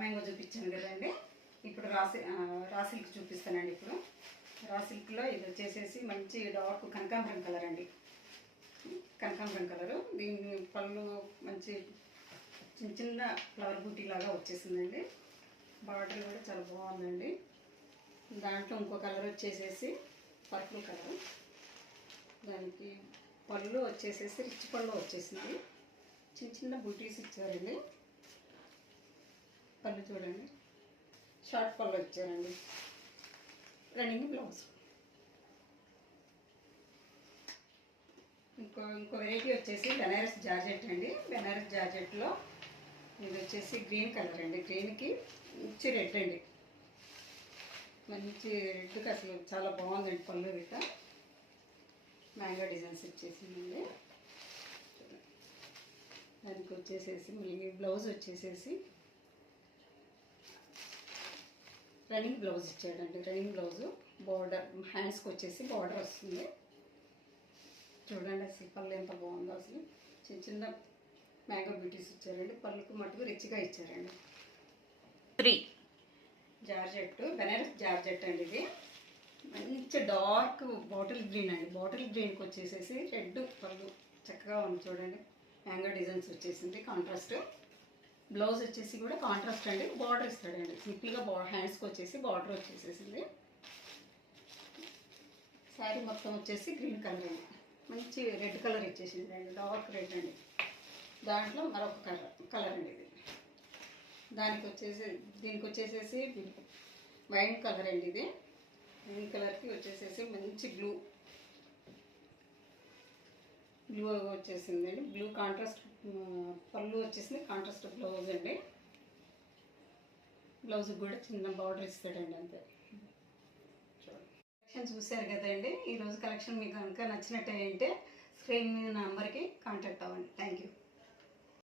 Mango చూపించాను కదండి. ఇప్పుడు రా సిల్క్ చూపిస్తానండి. ఇప్పుడు రా సిల్క్లో ఇది వచ్చేసేసి మంచి డార్క్ కనకాంబరం కలర్ అండి. కనకాంబరం కలరు. దీని పళ్ళు మంచి చిన్న చిన్న ఫ్లవర్ బూటీ లాగా వచ్చేసిందండి. బార్డర్ కూడా చాలా బాగుందండి. దాంట్లో ఇంకో కలర్ వచ్చేసేసి పర్పుల్ కలర్. దానికి పళ్ళు వచ్చేసేసి రిచ్ పళ్ళు వచ్చేసింది. చిన్న చిన్న బూటీస్ ఇచ్చారండి. పళ్ళు చూడండి, షార్ట్ పళ్ళు ఇచ్చారండి. Running blouse. ఇంకో వెరైటీ వచ్చేసి బెనారస్ జార్జెట్ అండి. బెనారస్ జార్జెట్లో ఇది వచ్చేసి గ్రీన్ కలర్ అండి. గ్రీన్కి మంచి రెడ్ అండి. మంచి రెడ్కి అసలు చాలా బాగుందండి. పళ్ళు ఇక మ్యాంగో డిజైన్స్ ఇచ్చేసిందండి. దానికి వచ్చేసేసి మళ్ళీ బ్లౌజ్ వచ్చేసేసి రన్నింగ్ బ్లౌజ్ ఇచ్చాడండి. రన్నింగ్ బ్లౌజు బార్డర్ హ్యాండ్స్కి వచ్చేసి బార్డర్ వస్తుంది. చూడండి అసలు పళ్ళు ఎంత బాగుందో. అసలు చిన్న చిన్న మ్యాంగో బ్యూటీస్ ఇచ్చారండి. పళ్ళుకు మటుకు రిచ్గా ఇచ్చారండి. 3 జార్జెట్, బెనారస్ జార్జెట్ అండి. ఇది మంచి డార్క్ బాటిల్ గ్రీన్ అండి. బాటిల్ గ్రీన్కి వచ్చేసేసి రెడ్ పళ్ళు చక్కగా ఉంది. చూడండి మ్యాంగో డిజైన్స్ వచ్చేసింది. కాంట్రాస్ట్ బ్లౌజ్ వచ్చేసి కూడా కాంట్రాస్ట్ అండి. బార్డర్ ఇస్తాడండి సింపుల్గా. హ్యాండ్స్కి వచ్చేసి బార్డర్ వచ్చేసేసింది. శారీ మొత్తం వచ్చేసి గ్రీన్ కలర్ అండి. మంచి రెడ్ కలర్ ఇచ్చేసింది అండి. డార్క్ రెడ్ అండి. దాంట్లో మరొక కలర్ అండి ఇది. దీనికి వచ్చేసేసి వైన్ కలర్ అండి. ఇది వైన్ కలర్కి వచ్చేసేసి మంచి బ్లూ వచ్చేసిందండి. బ్లూ కాంట్రాస్ట్ పళ్ళు వచ్చేసింది. కాంట్రాస్ట్ బ్లౌజ్ అండి. బ్లౌజ్కి కూడా చిన్న బార్డర్ ఇస్తాడండి అంతే. కలెక్షన్ చూశారు కదండి. ఈరోజు కలెక్షన్ మీకు కనుక నచ్చినట్టు అంటే స్క్రీన్ మీద నెంబర్కి కాంటాక్ట్ అవ్వండి. Thank you.